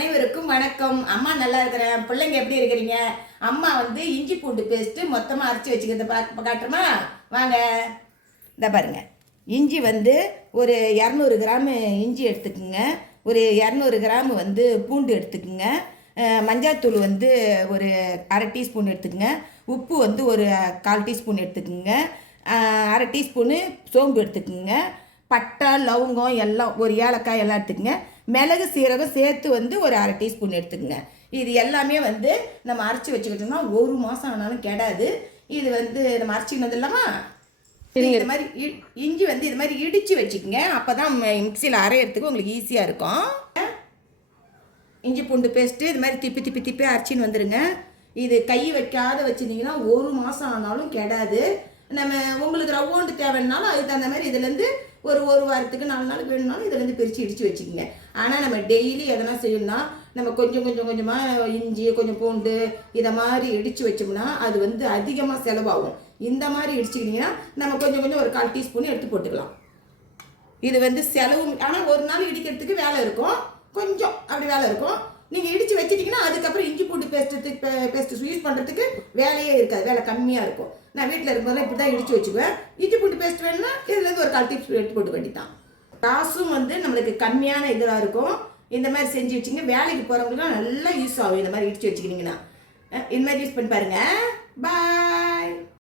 அனைவருக்கும் வணக்கம். அம்மா நல்லா இருக்கிறேன். பிள்ளைங்க எப்படி இருக்கிறீங்க? அம்மா வந்து இஞ்சி பூண்டு பேஸ்ட்டு மொத்தமாக அரைச்சி வச்சுக்கிறத காட்டுறோமா? வாங்க. இந்த பாருங்க, இஞ்சி வந்து ஒரு 200 கிராம் இஞ்சி எடுத்துக்குங்க. ஒரு 200 கிராம் வந்து பூண்டு எடுத்துக்குங்க. மஞ்சாத்தூள் வந்து ஒரு அரை டீஸ்பூன் எடுத்துக்குங்க. உப்பு வந்து ஒரு 1/4 டீஸ்பூன் எடுத்துக்குங்க. அரை டீஸ்பூனு சோம்பு எடுத்துக்குங்க. பட்டை லவங்கம் எல்லாம் ஒரு ஏலக்காய் எல்லாம் எடுத்துக்கங்க. மிளகு சீரகம் சேர்த்து வந்து ஒரு அரை டீஸ்பூன் எடுத்துக்கங்க. இது எல்லாமே வந்து நம்ம அரைச்சி வச்சுக்கிட்டோம்னா 1 மாதம் ஆனாலும் கெடாது. இது வந்து நம்ம அரைச்சிக்கினது இல்லாமா, இது மாதிரி இஞ்சி வந்து இது மாதிரி இடித்து வச்சுக்கோங்க. அப்போ தான் மிக்சியில் அரையிறதுக்கு உங்களுக்கு ஈஸியாக இருக்கும். இஞ்சி பூண்டு பேஸ்ட்டு இது மாதிரி திப்பி திப்பி திப்பி அரைச்சின்னு வந்துடுங்க. இது கை வைக்காத வச்சுருந்தீங்கன்னா 1 மாதம் ஆனாலும் கெடாது. நம்ம உங்களுக்கு ரவ்வோண்டு தேவைன்னாலும் அதுக்கு தகுந்த மாதிரி இதுலேருந்து ஒரு வாரத்துக்கு 4 நாளுக்கு வேணும்னாலும் இதுலேருந்து பிரித்து இடித்து வச்சுக்கோங்க. ஆனால் நம்ம டெய்லி எதனா செய்யணும்னா நம்ம கொஞ்சமாக இஞ்சி கொஞ்சம் பூண்டு இதை மாதிரி இடித்து வச்சோம்னா அது வந்து அதிகமாக செலவாகும். இந்த மாதிரி இடிச்சுக்கிட்டிங்கன்னா நம்ம கொஞ்சம் ஒரு 1/4 டீஸ்பூன் எடுத்து போட்டுக்கலாம். இது வந்து செலவு, ஆனால் ஒரு நாள் இடிக்கிறதுக்கு வேலை இருக்கும், கொஞ்சம் அப்படி வேலை இருக்கும். நீங்கள் இடித்து வச்சிட்டிங்கன்னா அதுக்கப்புறம் இஞ்சி பூண்டு பேஸ்ட்டு யூஸ் பண்ணுறதுக்கு வேலையே இருக்காது, வேலை கம்மியாக இருக்கும். நான் வீட்டில் இருக்கும்போது இப்படி தான் இடித்து வச்சுக்குவேன். இஞ்சி பூண்டு பேஸ்ட் வேணும்னா இதுலேருந்து ஒரு 1/4 டீஸ்பூன் எடுத்து போட்டு வேண்டிதான். காசும் வந்து நம்மளுக்கு கம்மியான இதாக இருக்கும். இந்த மாதிரி செஞ்சு வச்சுங்க. வேலைக்கு போகிறவங்களுக்குலாம் நல்லா யூஸ் ஆகும். இந்த மாதிரி இடித்து வச்சுக்கிட்டிங்கன்னா இந்த மாதிரி யூஸ் பண்ணி பாருங்கள். பாய்.